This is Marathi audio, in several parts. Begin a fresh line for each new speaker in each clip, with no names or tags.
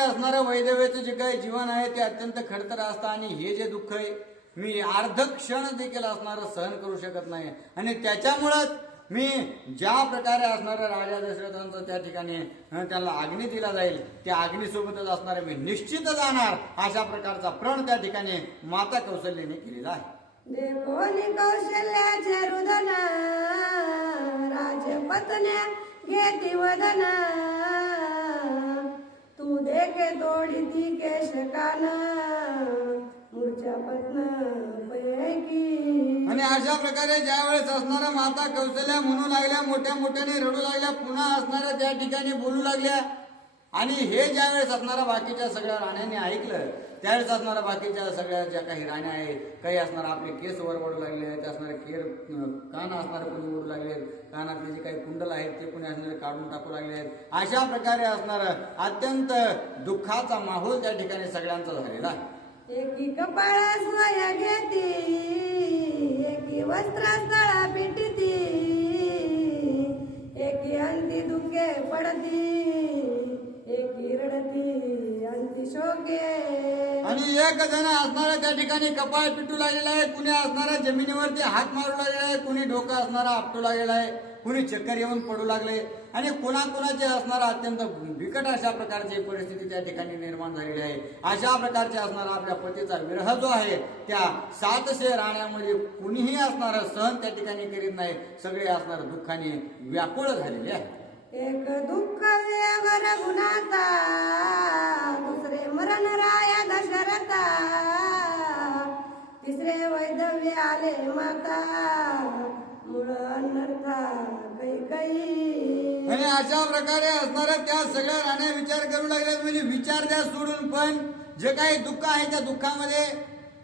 अशा असणारं वैदव्याचं जे काही जीवन आहे ते अत्यंत खडतर असतं आणि हे जे दुःख आहे मी अर्ध क्षण देखील असणारं सहन करू शकत नाही. आणि त्याच्यामुळंच मी ज्या प्रकारे असणाऱ्या राजा दशरथांचं त्या ठिकाणी त्याला त्यांना अग्नी दिला जाईल त्या अग्नीसोबतच असणारे मी निश्चित जाणार अशा प्रकारचा प्रण त्या ठिकाणी माता कौशल्याने केलेला आहे.
देखोनी कौशल्याचे राजपत्न्या घेती वदना. तू तोडी ती केश कान. मूर्छा पत्न पैकी
आणि अशा प्रकारे ज्या वेळेस असणाऱ्या माता कौशल्या म्हणू लागल्या मोठ्या मोठ्याने रडू लागल्या पुन्हा असणाऱ्या त्या ठिकाणी बोलू लागल्या आणि हे ज्या वेळेस असणाऱ्या बाकीच्या सगळ्या राण्यांनी ऐकलं त्यावेळेस असणाऱ्या बाकीच्या सगळ्या ज्या काही राण्या आहेत काही असणार आपले केस वर ओढू लागले आहेत असणारे केर कान असणारे कोणी ओढू लागले आहेत कानातले जे काही कुंडल आहेत ते कोणी असणारे काढून टाकू लागले आहेत. अशा प्रकारे असणार अत्यंत दुःखाचा माहोल त्या ठिकाणी सगळ्यांचा झालेला आहे.
एकी कपाळ घेती एकी वस्त्र
आणि एक जण असणारा त्या ठिकाणी कपाळ पिटू लागलेला आहे. कुणी असणारा जमिनीवरती हात मारू लागलेला आहे. कुणी डोकं असणारा आपटू लागलेला आहे. कुणी चक्कर येऊन पडू लागले. आणि कोणाकोणाचे असणारा अत्यंत बिकट अशा प्रकारची परिस्थिती त्या ठिकाणी निर्माण झालेली आहे. अशा प्रकारचे असणारा आपल्या पतीचा विरह जो आहे त्या सातशे राण्यामध्ये कुणीही असणारा सहन त्या ठिकाणी करीत नाही. सगळे असणार दुःखाने व्याकुळ झालेले आहे
एक दुःख दुसरे माता अनर्था
आणि अशा प्रकारे असणाऱ्या त्या सगळ्या राण्या विचार करू लागल्यात. म्हणजे विचार द्या सोडून पण जे काही दुःख आहे त्या दुःखामध्ये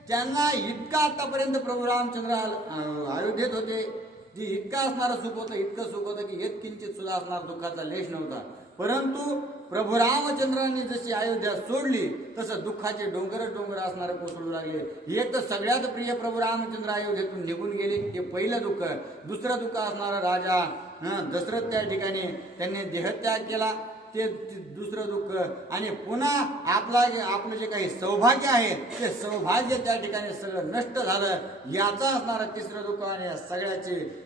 त्यांना इतका आतापर्यंत प्रभू रामचंद्र अयोध्येत होते. जे इतका असणारं सुख होतं इतकं सुख होतं की येत किंचित सुद्धा असणार दुःखाचा लेश नव्हता. परंतु प्रभू रामचंद्रांनी जशी अयोध्या सोडली तसं दुःखाचे डोंगरच डोंगर असणारे कोसळू लागले. हे तर सगळ्यात प्रिय प्रभू रामचंद्र अयोध्येतून निघून गेले. हे पहिलं दुःख. दुसरं दुःख असणारा राजा दशरथ त्या ठिकाणी त्यांनी देहत्याग केला. ते दुसरं दुःख आणि पुन्हा आपला जे- आपलं जे काही सौभाग्य आहे ते सौभाग्य त्या ठिकाणी सगळं नष्ट झालं. याचा असणारं तिसरं दुःख आणि या सगळ्याचे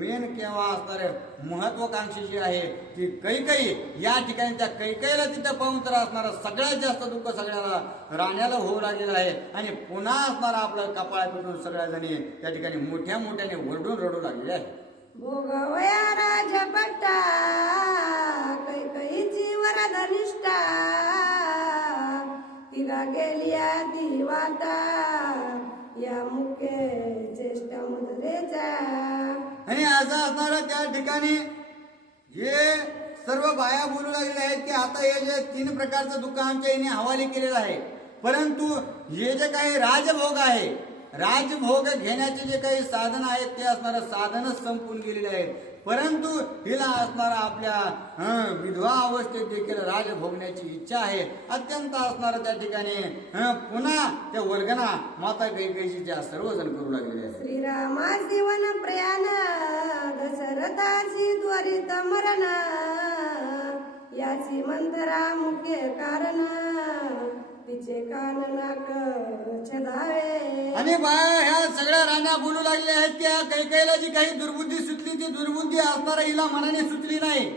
मेन केव्हा असणारे महत्वाकांक्षी जी आहे ती कैकई. या ठिकाणी त्या कैकईला तिथं पाहून तर असणारं सगळ्यात जास्त दुःख सगळ्याला राण्याला होऊ लागलेलं आहे. आणि पुन्हा असणारा आपलं कपाळा पिटून सगळ्या जणी त्या ठिकाणी मोठ्या मोठ्याने ओरडून रडू लागलेले आहे
भोगवया राजपट्टा. कैची वरधनिष्ठा तिला गेलिया ती वाटा या मुख्य ज्येष्ठ मुद्रेचा.
आणि असं असणारं त्या ठिकाणी हे सर्व बाया बोलू लागलेल्या आहेत की आता हे जे तीन प्रकारचं दुःख आमच्या याने हवाली केलेलं आहे. परंतु हे जे काही राजभोग आहे राजभोग घेण्याचे जे काही साधन आहेत ते असणारं साधनच संपून गेलेले आहेत. परंतु हिला असणारा आपल्या हं, विधवा अवस्थेत देखील राज भोगण्याची इच्छा आहे. अत्यंत असणारा त्या ठिकाणी हं, पुन्हा त्या वर्गना माता कैकेयीची त्या सर्वजण करू लागलेले श्रीरामा
जीवन वन प्रयाण दशरथाची त्वरित मरण याची मंथरा मुख्य कारण. तिचे कान नाक छदावे
आणि बाया ह्या सगळ्या राण्या बोलू लागल्या आहेत त्या. कैकैला जी काही दुर्बुद्धी सुचली ती दुर्बुद्धी असणारा हिला मनाने सुचली नाही.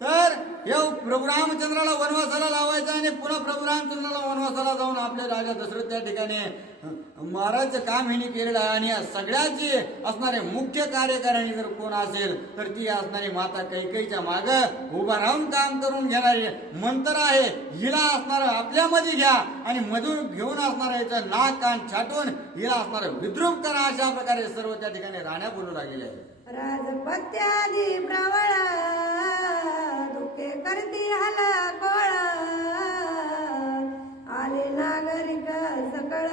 तर हे प्रभू रामचंद्राला वनवासाला लावायचं आणि पुन्हा प्रभू रामचंद्राला वनवासाला जाऊन आपले राजा दशरथ त्या ठिकाणी महाराजचं काम हिने केलेलं आहे. आणि या सगळ्याची असणारे मुख्य कार्यकारिणी जर कोण असेल तर ती असणारी माता कैकईच्या माग उभा राहून काम करून घेणारी मंत्र आहे. हिला असणार आपल्यामध्ये घ्या आणि मधून घेऊन असणार याचं नाक कान छाटून हिला असणार विद्रूप करा अशा प्रकारे सर्व त्या ठिकाणी राण्या बोलू लागलेल्या आहेत.
राजपत्यादी प्रवळ ते करती हला कोळ आले नागरिक सकळ.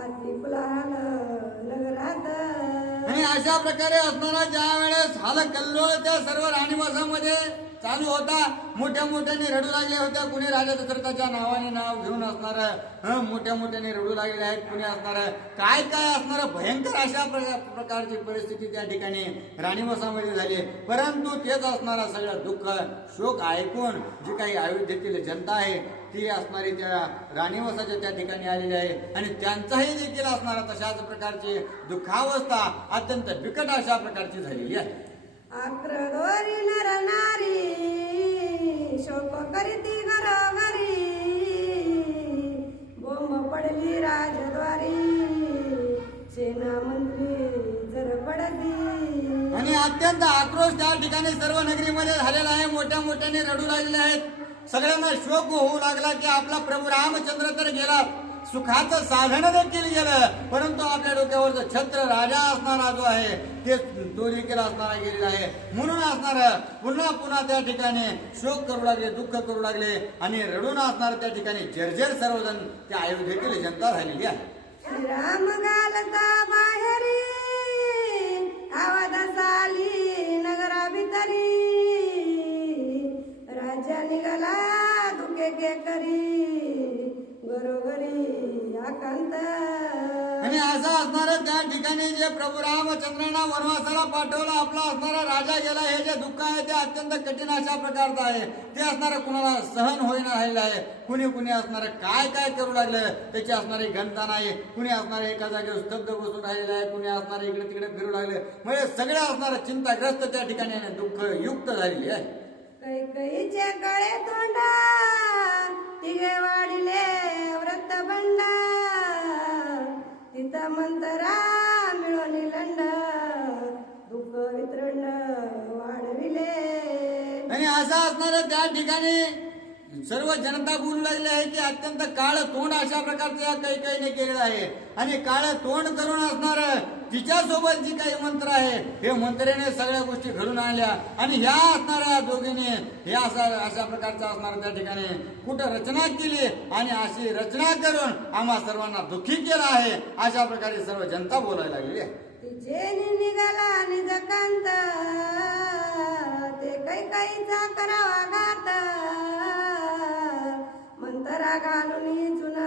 अति फुलाल नगरात.
आणि अशा प्रकारे असणारा ज्या वेळेस हाल कल्लोळ त्या सर्व राणीवासामध्ये चालू होता मोठ्या मोठ्याने रडू लागल्या होत्या कुणी राजा दशरथाच्या नावाने नाव घेऊन असणार हं, मोठ्या मोठ्याने रडू लागले आहेत. कुणी असणार काय काय असणार भयंकर अशा प्रकारची परिस्थिती त्या ठिकाणी राणीवासामध्ये झाली. परंतु तेच असणारा सगळं दुःख शोक ऐकून जी काही अयोध्येतील जनता आहे ती असणारी त्या राणीवसाच्या त्या ठिकाणी आलेली आहे. आणि त्यांचाही देखील असणारा तशाच प्रकारची दुःखावस्था अत्यंत बिकट अशा प्रकारची झालेली आहे.
नर नारी शोक करीती घरोघरी. बोंब पडली राजद्वारी. सेना मंत्री जर पडती.
आणि अत्यंत आक्रोश त्या ठिकाणी सर्व नगरीमध्ये झालेला आहे. मोठ्या मोठ्याने रडू लागले आहेत. सगळ्यांना शोक होऊ लागला की आपला प्रभू रामचंद्र तर गेला. सुखाचं साधन देखील गेलं. परंतु आपल्या डोक्यावरचं छत्र राजा असणारा जो आहे ते तो देखील असणारा गेलेला आहे. म्हणून असणार पुन्हा पुन्हा त्या ठिकाणी शोक करू लागले दुःख करू लागले आणि रडून असणार त्या ठिकाणी जर्जर सर्वजण. त्या अयोध्येतील जनता झालेली आहे.
राम बाहेरी आवाज साली आकांत
आणि असं असणार त्या ठिकाणी जे प्रभू रामचंद्रांना वनवासाला पाठवलं आपला असणारा राजा गेला हे जे दुःख आहे ते अत्यंत कठीण अशा प्रकारचं आहे. ते असणारं कुणाला सहन होईना राहिलं आहे. कुणी कुणी असणार काय काय करू लागलं त्याची असणारी घनता नाही. कुणी असणारे एका जागेवर स्तब्ध बसून राहिलेलं आहे कुणी असणारे इकडे तिकडे फिरू लागले. म्हणजे सगळे असणार चिंताग्रस्त त्या ठिकाणी दुःख युक्त झालेली आहे.
कैकईचे गळे तोंडा तिघे वाढिले व्रत बंडा तिथं मंतरा मिळून लंड दुःख वितरण वाढविले.
आणि असं असणार त्या ठिकाणी सर्व जनता बोलू लागली आहे की अत्यंत काळ तोंड अशा प्रकारचं या काही काहीने केलेलं आहे. आणि काळ तोंड करून असणार तिच्यासोबत जी काही मंत्र आहे हे मंत्रेने सगळ्या गोष्टी घडून आणल्या. आणि ह्या असणाऱ्या दोघीने हे असा अशा प्रकारचा असणार त्या ठिकाणी. कुठं रचना केली आणि अशी रचना करून आम्हा सर्वांना दुःखी केलं आहे अशा प्रकारे सर्व जनता बोलायला लागली आहे.
तिचे निघाला निजकांत ते काही काहीचा करावा घात. मंत्रा घालून जुना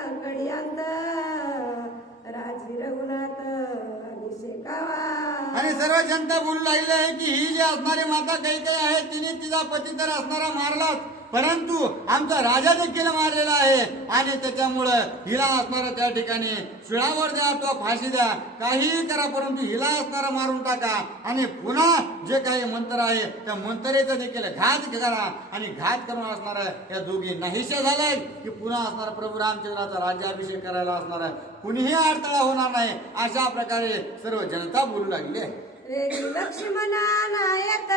सर्व जनता बोलू लागली आहे की ही जी असणारी माता काही काही आहे तिने तिचा पती तर असणारा मारलाच. परंतु आमचा राजा देखील मारलेला आहे. आणि त्याच्यामुळं हिला असणारा त्या ठिकाणी शिळावर द्या तो फाशी द्या. काहीही करा परंतु हिला असणारा मारून टाका. आणि पुन्हा जे काही मंत्र आहे त्या मंत्रेचा देखील घात करा. आणि घात करून असणार या दोघी नाहीशा झाल्या की पुन्हा असणार प्रभू रामचंद्राचा राज्याभिषेक करायला असणार कुणीही अडथळा होणार नाही. अशा प्रकारे सर्व जनता बोलू लागली आहे.
रे लक्ष्मणा नायक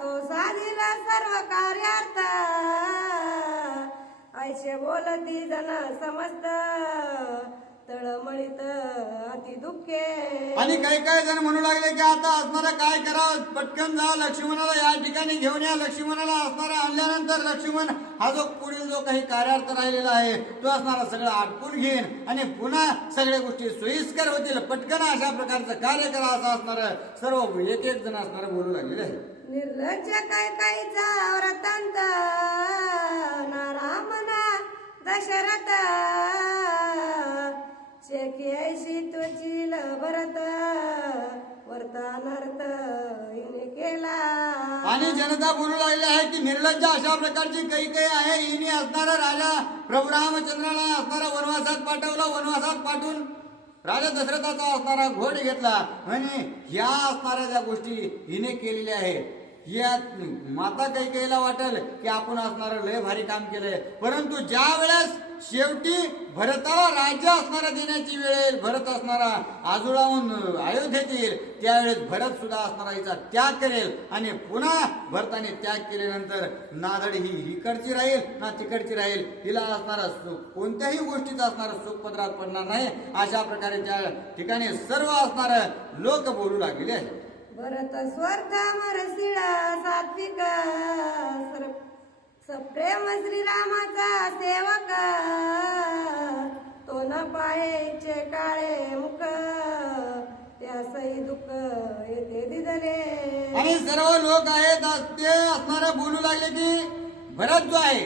तो साधिला सर्व कार्यार्थ. ऐशे बोलती जण समस्त तळमळीत अति दुःखे.
आणि काही काही जण म्हणू लागले की आता असणारा काय करावं? पटकन जा लक्ष्मणाला या ठिकाणी घेऊन या. लक्ष्मणाला असणारा आणल्यानंतर लक्ष्मण हा जो पुढील जो काही कार्यार्थ राहिलेला आहे तो असणारा सगळं आटपून घेईन. आणि पुन्हा सगळ्या गोष्टी सोयीस्कर होतील. पटकन अशा प्रकारचं कार्य करा असं असणार सर्व एक एक जण असणार बोलू लागलेले आहे
निर्लज्ज काय काहीचा व्रतांत ना रामना दशरथ. शेकी त्वची भरत वर्तानार्थ.
आणि जनता बोलू लागली आहे की निर्लज्ज अशा प्रकारची काही काही आहे. हिने असणारा राजा प्रभू रामचंद्राला असणारा वनवासात पाठवला. वनवासात पाठवून राजा दशरथाचा असणारा घोड घेतला. आणि ह्या असणाऱ्या ज्या गोष्टी हिने केलेल्या आहेत या माता काही काहीला वाटेल की आपण असणारं लय भारी काम केलंय. परंतु ज्या वेळेस शेवटी भरताला राज्य असणारा देण्याची वेळ येईल भरत असणारा आजुळाहून अयोध्येत येईल त्यावेळेस भरत सुद्धा असणारा हिचा त्याग करेल आणि पुन्हा भरताने त्याग केल्यानंतर नादड ही इकडची राहील ना तिकडची राहील. हिला असणारा सुख कोणत्याही गोष्टीचा असणारा सुख पदरात पडणार नाही. अशा प्रकारे त्या ठिकाणी सर्व असणार लोक बोलू लागलेले आहे
भरत स्वर्थ मरसिळा सात्विक सर सप्रेम श्रीरामाचा सेवक. तो न पाहेचे काळे मुख. त्या सहित घेतले
आणि सर्व लोक आहेत ते असणारे बोलू लागले की भरत जो आहे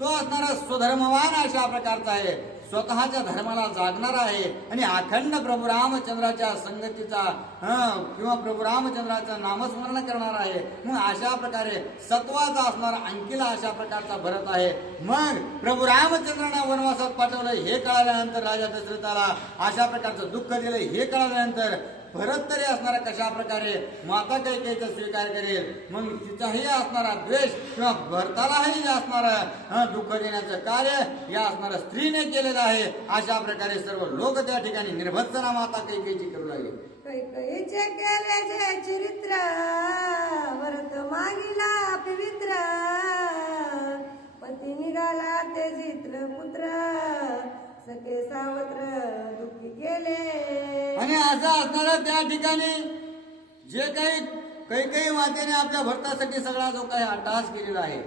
तो असणारा स्वधर्मवान अशा प्रकारचा आहे. स्वतःच्या धर्माला जागणार आहे. आणि अखंड प्रभू रामचंद्राच्या संगतीचा हं, किंवा प्रभू रामचंद्राचं नामस्मरण करणार आहे. मग अशा प्रकारे सत्वाचा असणारा अंकिला अशा प्रकारचा भरत आहे. मग प्रभू रामचंद्रांना वनवासात पाठवलं हे कळाल्यानंतर राजा दशरथाला अशा प्रकारचं दुःख दिलं हे कळाल्यानंतर भरत तरी असणारा कशा प्रकारे माता कैकेचा स्वीकार करेल? मग तिचाही असणारा द्वेष किंवा भरतालाही असणारा हं, दुःख देण्याचं कार्य या असणाऱ्या स्त्रीने केलेलं आहे. अशा प्रकारे सर्व लोक त्या ठिकाणी निर्भत्सना माता कैकेची करू लागले.
कैकईचे केले चरित्र? भरत मागिला पवित्र. पती निघाला ते चित्र पुत्र सखे सावत्र दुःखी गेले
आणि असं असणारा त्या ठिकाणी जे काही काही काही मातेने आपल्या भरतासाठी सगळा जो काही अट्टहास केलेला आहे